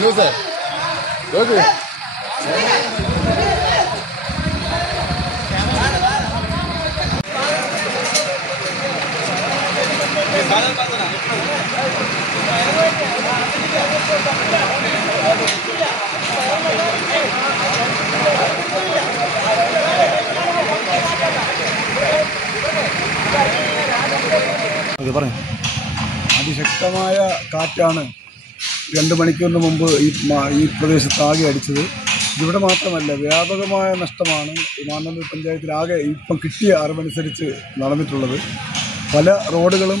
No, sir. Okay. അതിശക്തമായ കാറ്റാണ് 2 മണിക്കൂറിന് മുമ്പ് ഈ പ്രദേശത്താകെ അടിച്ചത്. ഇവിടെ മാത്രമല്ല, വ്യാപകമായ നഷ്ടമാണ് മാന്നന്നൂർ പഞ്ചായത്തിലാകെ ഇപ്പം കിട്ടിയ അറിവനുസരിച്ച് നടന്നിട്ടുള്ളത്. പല റോഡുകളും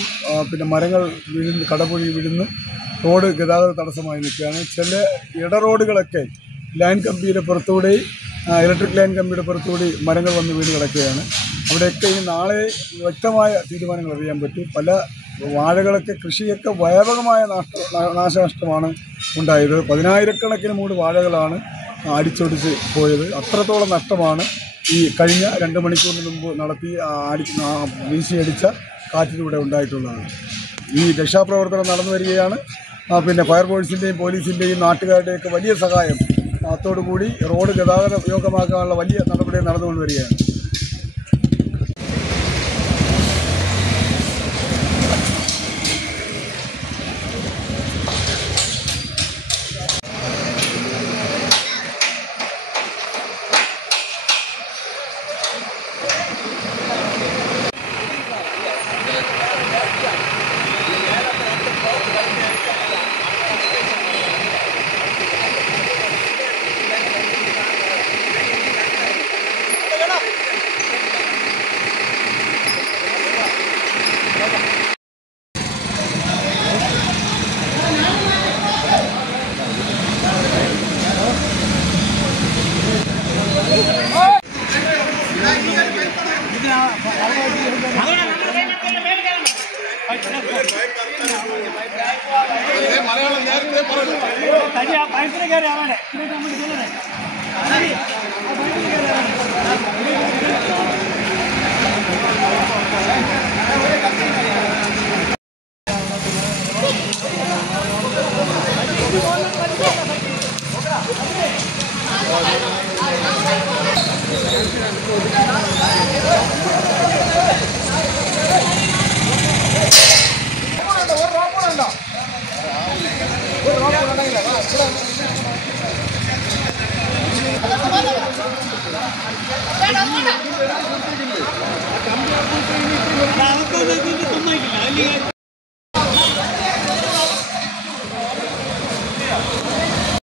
പിന്നെ മരങ്ങൾ വീഴുന്ന കടപുഴി വീഴുന്ന് റോഡ് ഗതാഗത തടസ്സമായി നിൽക്കുകയാണ്. ചില ഇടറോഡുകളൊക്കെ ലൈൻ കമ്പിയുടെ പുറത്തുകൂടി ഇലക്ട്രിക് ലൈൻ കമ്പിയുടെ പുറത്തുകൂടി മരങ്ങൾ വന്ന് വീണ് കിടക്കുകയാണ്. അവിടെയൊക്കെ ഇനി നാളെ വ്യക്തമായ തീരുമാനങ്ങൾ അറിയാൻ പറ്റും. പല വാഴകളൊക്കെ കൃഷിയൊക്കെ വ്യാപകമായ നാശനഷ്ടമാണ് ഉണ്ടായത്. 10,000-കണക്കിന് മൂട് വാഴകളാണ് അടിച്ചൊടിച്ച് പോയത്. അത്രത്തോളം നഷ്ടമാണ് ഈ കഴിഞ്ഞ 2 മണിക്കൂറിന് മുമ്പ് നടത്തി വീശിയടിച്ച കാറ്റിലൂടെ ഉണ്ടായിട്ടുള്ളതാണ്. ഈ രക്ഷാപ്രവർത്തനം നടന്നു വരികയാണ്. പിന്നെ ഫയർഫോഴ്സിൻ്റെയും പോലീസിൻ്റെയും നാട്ടുകാരുടെയൊക്കെ വലിയ സഹായം അതോടുകൂടി റോഡ് ഗതാഗത യോഗ്യമാക്കാനുള്ള വലിയ നടപടി നടന്നുകൊണ്ട് വരികയാണ്. ഒരു